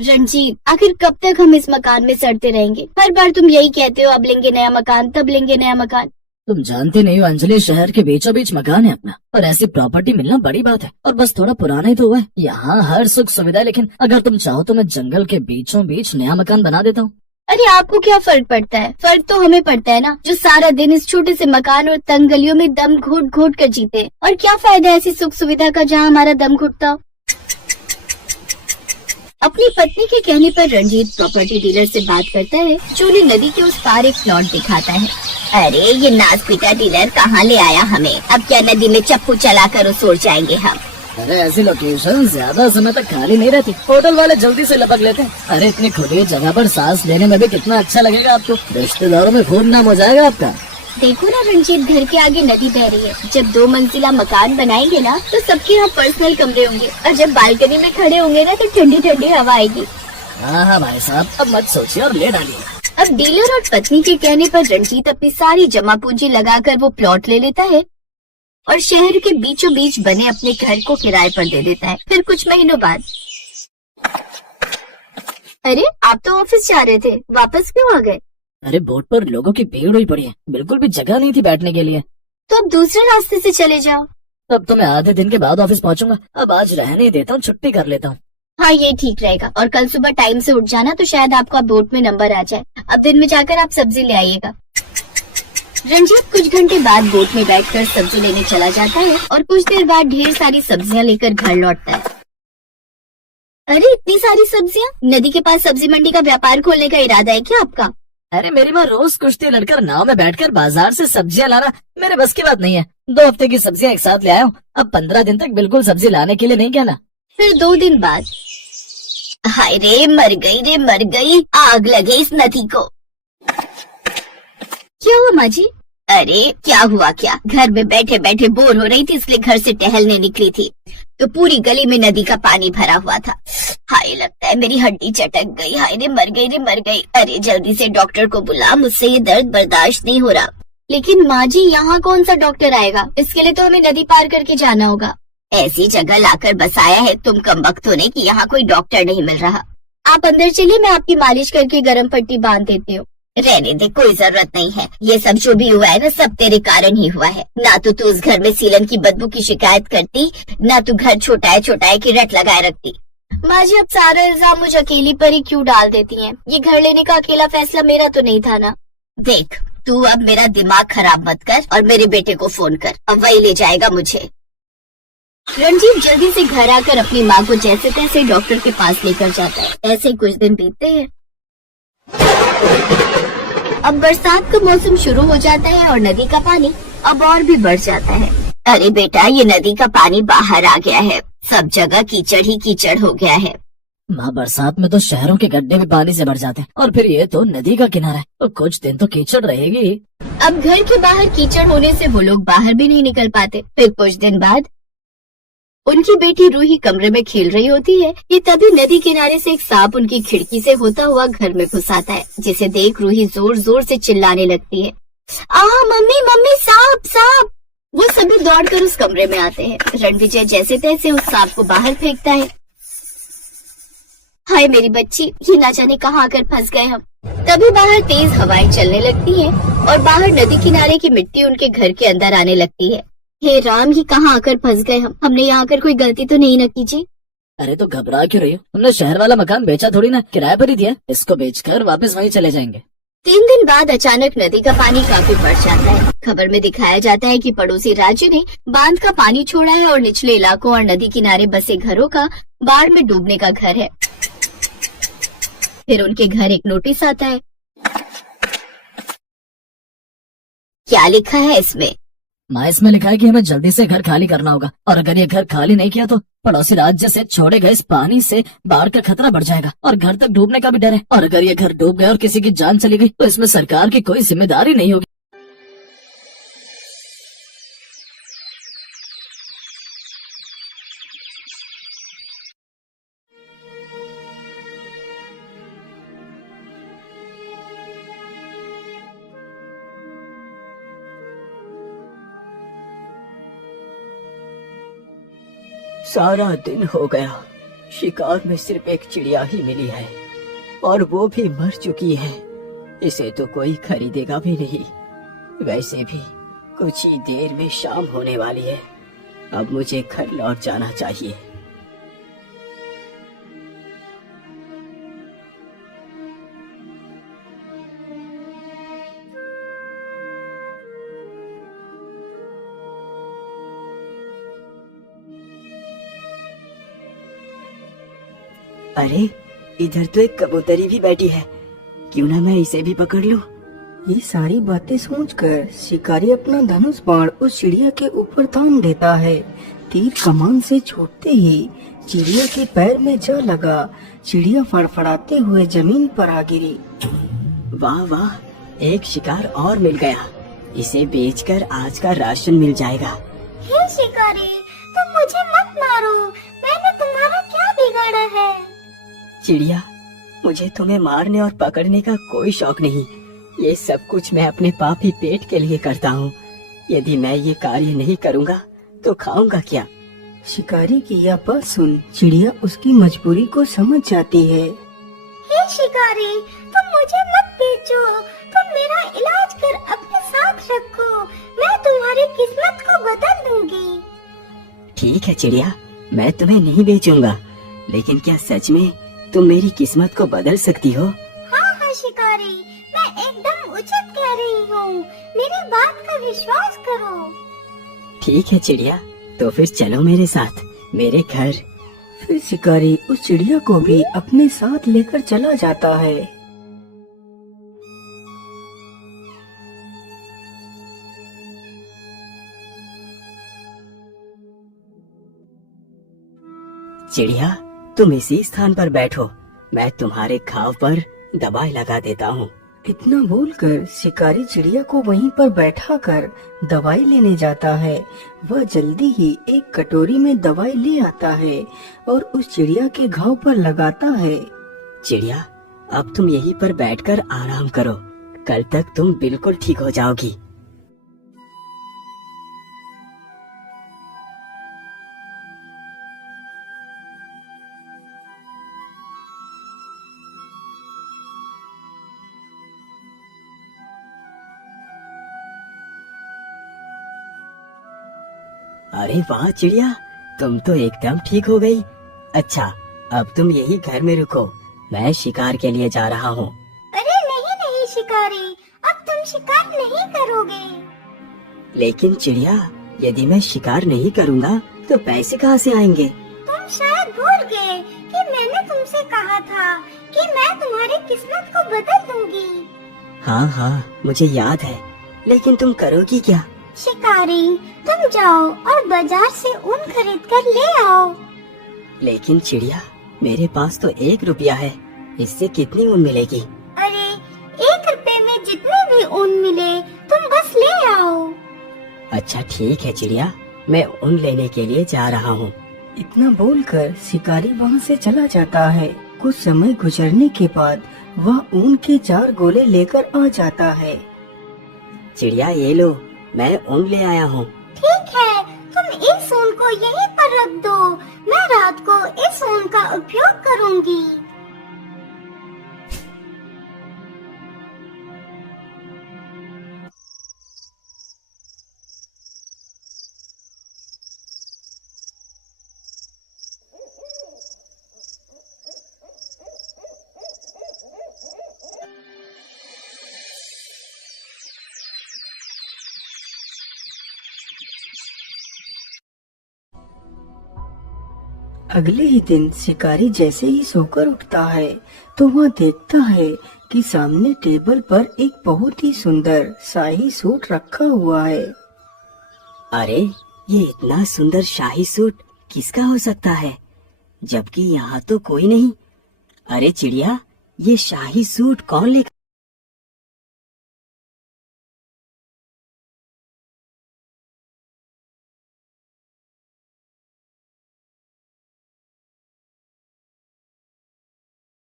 रंजीत, आखिर कब तक हम इस मकान में सड़ते रहेंगे? हर बार तुम यही कहते हो, अब लेंगे नया मकान, तब लेंगे नया मकान। तुम जानते नहीं हो अंजलि, शहर के बीचों बीच मकान है अपना, और ऐसी प्रॉपर्टी मिलना बड़ी बात है। और बस थोड़ा पुराना ही तो हुआ है। यहाँ हर सुख सुविधा है, लेकिन अगर तुम चाहो तो मैं जंगल के बीचों बीच नया मकान बना देता हूँ। अरे आपको क्या फर्क पड़ता है? फर्क तो हमें पड़ता है ना, जो सारा दिन इस छोटे से मकान और तंग गलियों में दम घोट घोट कर जीते हैं। और क्या फायदा ऐसी सुख सुविधा का जहाँ हमारा दम घुटता हो। अपनी पत्नी के कहने पर रंजीत प्रॉपर्टी डीलर से बात करता है, जो उन्हें नदी के उस पार एक प्लॉट दिखाता है। अरे ये नासपीटा डीलर कहाँ ले आया हमें? अब क्या नदी में चप्पू चलाकर उसूर जाएंगे हम? अरे ऐसी लोकेशन ज्यादा समय तक खाली नहीं रहती, होटल वाले जल्दी से लपक लेते हैं। अरे इतनी खुली जगह पर सांस लेने में भी कितना अच्छा लगेगा आपको, रिश्तेदारों में खूब नाम हो जाएगा आपका। देखो ना रंजीत, घर के आगे नदी बह रही है। जब 2 मंजिला मकान बनाएंगे ना तो सबके यहाँ पर्सनल कमरे होंगे, और जब बालकनी में खड़े होंगे ना तो ठंडी ठंडी हवा आएगी। हाँ हाँ भाई साहब, अब मत सोचिए और ले डालिए। अब डीलर और पत्नी के कहने पर रंजीत अपनी सारी जमा पूंजी लगाकर वो प्लॉट ले लेता है और शहर के बीचों बीच बने अपने घर को किराए पर दे देता है। फिर कुछ महीनों बाद, अरे आप तो ऑफिस जा रहे थे, वापस क्यों आ गए? अरे बोट पर लोगों की भीड़ हुई पड़ी है, बिल्कुल भी जगह नहीं थी बैठने के लिए। तो अब दूसरे रास्ते से चले जाओ। तब तो मैं आधे दिन के बाद ऑफिस पहुंचूंगा, अब आज रहने ही देता हूँ, छुट्टी कर लेता हूँ। हाँ ये ठीक रहेगा, और कल सुबह टाइम से उठ जाना तो शायद आपका बोट में नंबर आ जाए। अब दिन में जाकर आप सब्जी ले आइएगा। रंजीत कुछ घंटे बाद बोट में बैठकर सब्जी लेने चला जाता है और कुछ देर बाद ढेर सारी सब्जियां लेकर घर लौटता है। अरे इतनी सारी सब्जियां? नदी के पास सब्जी मंडी का व्यापार खोलने का इरादा है क्या आपका? अरे मेरी माँ रोज कुश्ती लड़कर नाव में बैठकर बाजार से सब्जियां लाना मेरे बस की बात नहीं है। 2 हफ्ते की सब्जियां एक साथ ले आया हूँ, अब 15 दिन तक बिल्कुल सब्जी लाने के लिए नहीं कहना। फिर 2 दिन बाद, हाय रे मर गई, आग लगे इस नदी को। क्या हुआ माँ जी? अरे क्या हुआ क्या, घर में बैठे बैठे बोर हो रही थी इसलिए घर से टहलने निकली थी, तो पूरी गली में नदी का पानी भरा हुआ था। हाय लगता है मेरी हड्डी चटक गई, हाय रे मर गई। अरे जल्दी से डॉक्टर को बुला, मुझसे ये दर्द बर्दाश्त नहीं हो रहा। लेकिन माँ जी यहाँ कौन सा डॉक्टर आएगा? इसके लिए तो हमें नदी पार करके जाना होगा। ऐसी जगह लाकर बसाया है तुम कमबख्तों ने कि यहाँ कोई डॉक्टर नहीं मिल रहा। आप अंदर चलिए, मैं आपकी मालिश करके गर्म पट्टी बांध देती हूँ। रहने दे, कोई जरूरत नहीं है। ये सब जो भी हुआ है ना, सब तेरे कारण ही हुआ है। ना तो तू उस घर में सीलन की बदबू की शिकायत करती, ना तू घर छोटा की रट लगाए रखती। माँ जी अब सारा इल्जाम मुझे अकेली पर ही क्यों डाल देती हैं? ये घर लेने का अकेला फैसला मेरा तो नहीं था ना। देख तू अब मेरा दिमाग खराब मत कर और मेरे बेटे को फोन कर, अब वही ले जाएगा मुझे। रंजीत जल्दी से घर आकर अपनी माँ को जैसे तैसे डॉक्टर के पास लेकर जाता है। ऐसे कुछ दिन बीतते हैं। अब बरसात का मौसम शुरू हो जाता है और नदी का पानी अब और भी बढ़ जाता है। अरे बेटा, ये नदी का पानी बाहर आ गया है, सब जगह कीचड़ ही कीचड़ हो गया है। माँ बरसात में तो शहरों के गड्ढे भी पानी से भर जाते हैं, और फिर ये तो नदी का किनारा है, तो कुछ दिन तो कीचड़ रहेगी। अब घर के बाहर कीचड़ होने से वो लोग बाहर भी नहीं निकल पाते। फिर कुछ दिन बाद उनकी बेटी रूही कमरे में खेल रही होती है कि तभी नदी किनारे से एक सांप उनकी खिड़की से होता हुआ घर में घुस आता है, जिसे देख रूही जोर जोर से चिल्लाने लगती है, आह मम्मी मम्मी, सांप सांप। वो सभी दौड़कर उस कमरे में आते हैं। रणविजय जैसे तैसे उस सांप को बाहर फेंकता है। हाय मेरी बच्ची, ये ना जाने कहाँ आकर फंस गए हम। तभी बाहर तेज हवाएं चलने लगती हैं और बाहर नदी किनारे की मिट्टी उनके घर के अंदर आने लगती है। हे राम, ये कहाँ आकर फंस गए हम? हमने यहाँ आकर कोई गलती तो नहीं न की जी? अरे तो घबरा क्यों रही हो? हमने शहर वाला मकान बेचा थोड़ी ना, किराए पर ही दिया। इसको बेचकर वापस वहीं चले जाएंगे। 3 दिन बाद अचानक नदी का पानी काफी बढ़ जाता है। खबर में दिखाया जाता है कि पड़ोसी राज्य ने बांध का पानी छोड़ा है और निचले इलाकों और नदी किनारे बसे घरों का बाढ़ में डूबने का घर है। फिर उनके घर एक नोटिस आता है। क्या लिखा है इसमें? माँ इसमें लिखा है कि हमें जल्दी से घर खाली करना होगा, और अगर ये घर खाली नहीं किया तो पड़ोसी राज्य से छोड़े गए इस पानी से बाढ़ का खतरा बढ़ जाएगा और घर तक डूबने का भी डर है। और अगर ये घर डूब गया और किसी की जान चली गई तो इसमें सरकार की कोई जिम्मेदारी नहीं होगी। सारा दिन हो गया, शिकार में सिर्फ एक चिड़िया ही मिली है और वो भी मर चुकी है। इसे तो कोई खरीदेगा भी नहीं। वैसे भी कुछ ही देर में शाम होने वाली है। अब मुझे घर लौट जाना चाहिए। अरे, इधर तो एक कबूतरी भी बैठी है। क्यों ना मैं इसे भी पकड़ लूं? ये सारी बातें सोचकर शिकारी अपना धनुष बाण उस चिड़िया के ऊपर तान देता है। तीर कमान से छूटते ही चिड़िया के पैर में जा लगा। चिड़िया फड़फड़ाते हुए जमीन पर आ गिरी। वाह वाह, एक शिकार और मिल गया। इसे बेचकर आज का राशन मिल जाएगा। हे शिकारी, तुम मुझे मत मारो। मैंने तुम्हारा क्या बिगाड़ा है? चिड़िया, मुझे तुम्हें मारने और पकड़ने का कोई शौक नहीं। ये सब कुछ मैं अपने पापी पेट के लिए करता हूँ। यदि मैं ये कार्य नहीं करूँगा तो खाऊंगा क्या? शिकारी की यह बात सुन चिड़िया उसकी मजबूरी को समझ जाती है। हे शिकारी, तुम मुझे मत बेचो। तुम मेरा इलाज कर अपने साथ रखो। मैं तुम्हारी किस्मत को बदल दूंगी। ठीक है चिड़िया, मैं तुम्हें नहीं बेचूंगा। लेकिन क्या सच में तुम मेरी किस्मत को बदल सकती हो? हाँ हाँ शिकारी, मैं एकदम उचित कह रही हूँ। मेरी बात का विश्वास करो। ठीक है चिड़िया, तो फिर चलो मेरे साथ मेरे घर। फिर शिकारी उस चिड़िया को भी अपने साथ लेकर चला जाता है। चिड़िया, तुम इसी स्थान पर बैठो। मैं तुम्हारे घाव पर दवाई लगा देता हूँ। इतना बोलकर शिकारी चिड़िया को वहीं पर बैठा कर दवाई लेने जाता है। वह जल्दी ही एक कटोरी में दवाई ले आता है और उस चिड़िया के घाव पर लगाता है। चिड़िया, अब तुम यहीं पर बैठकर आराम करो। कल तक तुम बिल्कुल ठीक हो जाओगी। अरे वाह चिड़िया, तुम तो एकदम ठीक हो गई। अच्छा, अब तुम यही घर में रुको। मैं शिकार के लिए जा रहा हूँ। अरे नहीं नहीं शिकारी, अब तुम शिकार नहीं करोगे। लेकिन चिड़िया, यदि मैं शिकार नहीं करूँगा तो पैसे कहाँ से आएंगे? तुम शायद भूल गए कि मैंने तुमसे कहा था कि मैं तुम्हारी किस्मत को बदल दूंगी। हाँ हाँ, मुझे याद है। लेकिन तुम करोगी क्या? शिकारी, तुम जाओ और बाजार से ऊन खरीद कर ले आओ। लेकिन चिड़िया, मेरे पास तो 1 रुपया है। इससे कितनी ऊन मिलेगी? अरे 1 रुपए में जितने भी ऊन मिले तुम बस ले आओ। अच्छा ठीक है चिड़िया, मैं ऊन लेने के लिए जा रहा हूँ। इतना बोलकर शिकारी वहाँ से चला जाता है। कुछ समय गुजरने के बाद वह ऊन के 4 गोले लेकर आ जाता है। चिड़िया, ये लो, मैं ऊन ले आया हूँ। ठीक है, तुम इस ऊन को यहीं पर रख दो। मैं रात को इस ऊन का उपयोग करूँगी। अगले ही दिन शिकारी जैसे ही सोकर उठता है तो वह देखता है कि सामने टेबल पर एक बहुत ही सुंदर शाही सूट रखा हुआ है। अरे, ये इतना सुंदर शाही सूट किसका हो सकता है, जबकि यहाँ तो कोई नहीं। अरे चिड़िया, ये शाही सूट कौन लेकर